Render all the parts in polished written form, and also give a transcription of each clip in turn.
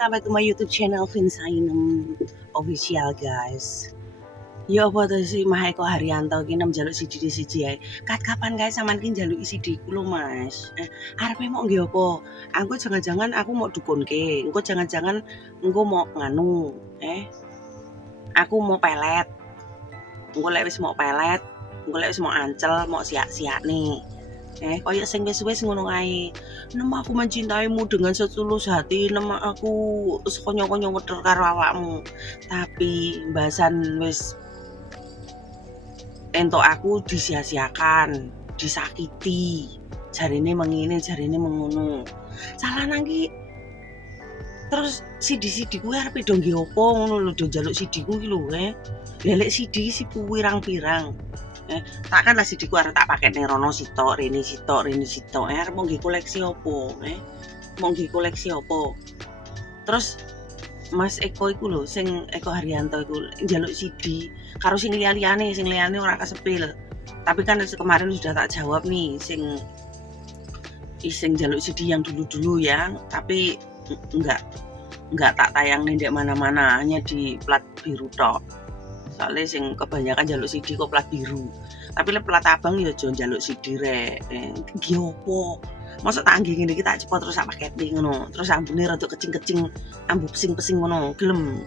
welcome back to my YouTube channel Vinsainem Official guys. Ya apa to sih Mah Eko Haryanto ki nem njaluk siji-siji ae. Kat kapan guys sampean ki njaluk CD ku lho Mas. Arepe mau nggih apa? Aku jangan-jangan aku mau dukunke. Engko jangan-jangan engko mau nganu, aku mau pelet. Engko lek wis mau pelet, engko lek wis mau ancel, mau siak-siak nih. Koyo sing wis-wis ngono ae. Nama aku mencintaimu dengan setulus hati, nama aku konyo-konyo wedher karo awakmu. Tapi mbasan wis entuk aku disia-siakan, disakiti. Jarine mengene, jarine mengono. Salah nang ki terus CD kuwi arepe do nggih apa ngono lho, do njaluk CD ku ki lho, Lelek CD si pirang-pirang. Tak kan lah CD ku arep tak pakai ning rono sitok, rene sitok. Arep mau nggih koleksi opo, Mau nggih koleksi opo. Terus Mas Eko iku lho, sing Eko Haryanto iku njaluk CD karo sing liya-liyane ora kesepil. Tapi kan kemarin sudah tak jawab nih sing njaluk CD yang dulu-dulu ya, tapi enggak tak tayang nih ndek mana-mana, hanya di plat biru tok. Soalnya sing kebanyakan njaluk CD kok plat biru. Tapi lek plat abang ya aja njaluk CD rek. Nggih opo? Mosok tak nggih ngene iki tak cepot terus sak pakete ngono. Terus ambune rada kecing-kecing, ambu pesing-pesing ngono, gelem.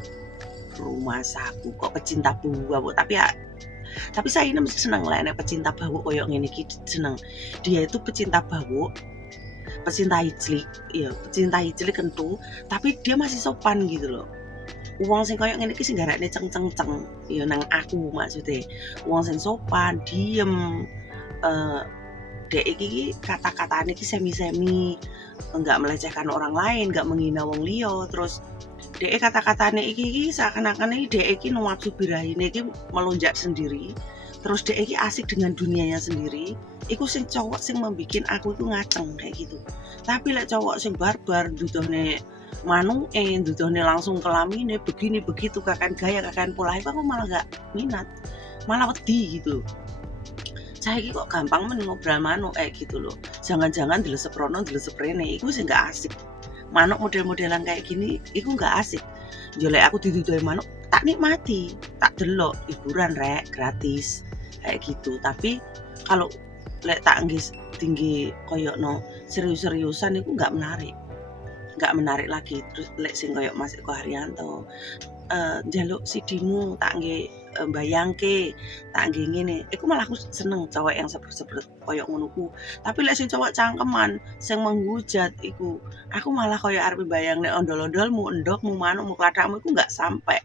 Rumah saku kok pecinta bawuk tapi saya ini mesti seneng lah nek pecinta bawuk koyo ngene iki seneng. Dia itu pecinta bawuk, pecinta ijlik kentu, tapi dia masih sopan gitu loh. Wong sing koyo ngene iki sing garane ceng-ceng-ceng, ya nang aku maksudnya. Wong sing sopan, diem, dek iki kata-katane iki semi-semi, enggak melecehkan orang lain, enggak menghina wong liya, terus dek kata-katane iki seakan-akan dek iki nafsu birahine iki melonjak sendiri. Terus dek iki asik dengan dunianya sendiri. Iku sing cowok sing membikin aku itu ngaceng kayak gitu. Tapi lek cowok sing barbar dudohne dudohne langsung kelamine begini begitu kakan gaya kakan pola itu aku malah gak minat. Malah wedi gitu. Saya iki kok gampang ngobrol manuk gitu loh. Jangan-jangan dilesep rono dilesep rene iku sing gak asik. Manuk model-modelan kayak gini iku gak asik. Lek aku didudohi manuk tak nikmati, tak delok hiburan rek gratis kayak gitu. Tapi kalau lek tak tinggi koyokno serius-seriusan iku gak menarik lagi. Terus lek sing koyok Mas Eko Haryanto njaluk CD-mu tak nggih mbayangke, tak nggih ngene. Iku malah aku seneng cowok yang seperti koyok ngono ku. Tapi lek sing cowok cangkeman, sing menghujat iku, aku malah koyok arep mbayangne ondol-ondolmu, endokmu, manukmu, klathakmu iku gak sampai.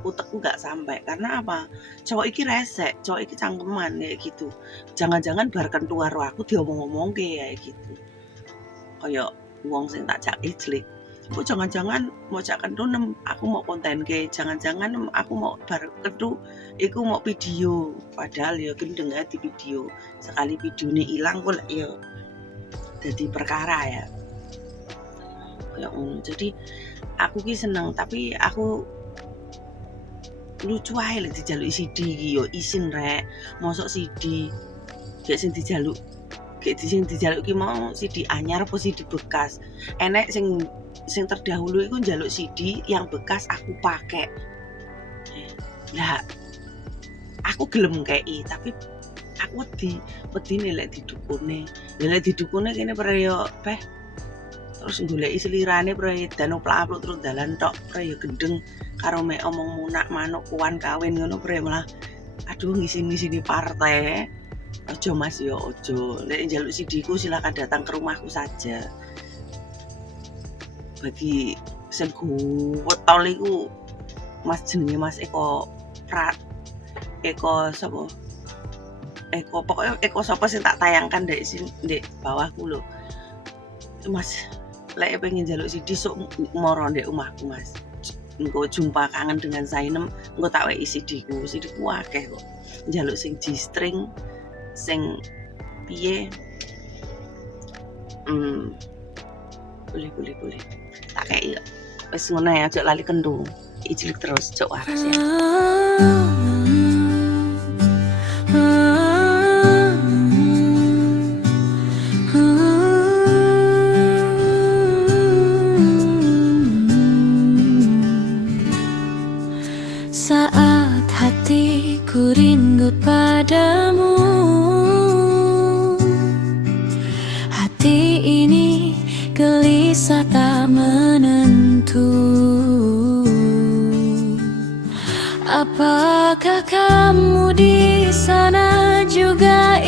Utekku gak sampai. Karena apa? Cowok iki resek, cowok iki cangkeman kayak gitu. Jangan-jangan bar kentu karo aku diomong-omongke kayak gitu. Koyok wong sing tak jak ijlik. Kok jangan-jangan mau jak kentu aku mau konten ke, jangan-jangan aku mau bar kentu iku mau video, padahal ya gendeng di video. Sekali videone ilang kok ya jadi perkara ya. Kayak ngono. Jadi aku ki seneng, tapi aku lucu ae lek dijaluk CD iki yo isin rek. Mosok CD gek sing dijaluk ki mau CD anyar apa CD bekas. Enek sing terdahulu itu njaluk CD yang bekas aku pakai. Lah aku gelem kei, tapi aku wedine lek didukune. Lek didukune kene preyo terus goleki selirane preyo dan upload terus dalan tok preyo gendeng karo mek omong munak manuk kuwan kawin ngono preyo malah aduh ngisi-ngisini partai. Ojo Mas yo ojo. Lek njaluk CD ku silakan datang ke rumahku saja. Bagi sing wetol iku Mas jenenge Mas Eko sapa? Pokoknya Eko sapa sing tak tayangkan ndek bawahku lho. Mas, lek pengen njaluk CD sok moro ndek omahku Mas. Engko jumpa kangen dengan Sainem, engko tak weki CD ku akeh kok. Njaluk sing G-string, sing piye? Boleh. Tak kei wis ngono ya, aja lali kentu. Ijlik terus, cok waras ya. waktu. Apakah kamu di sana juga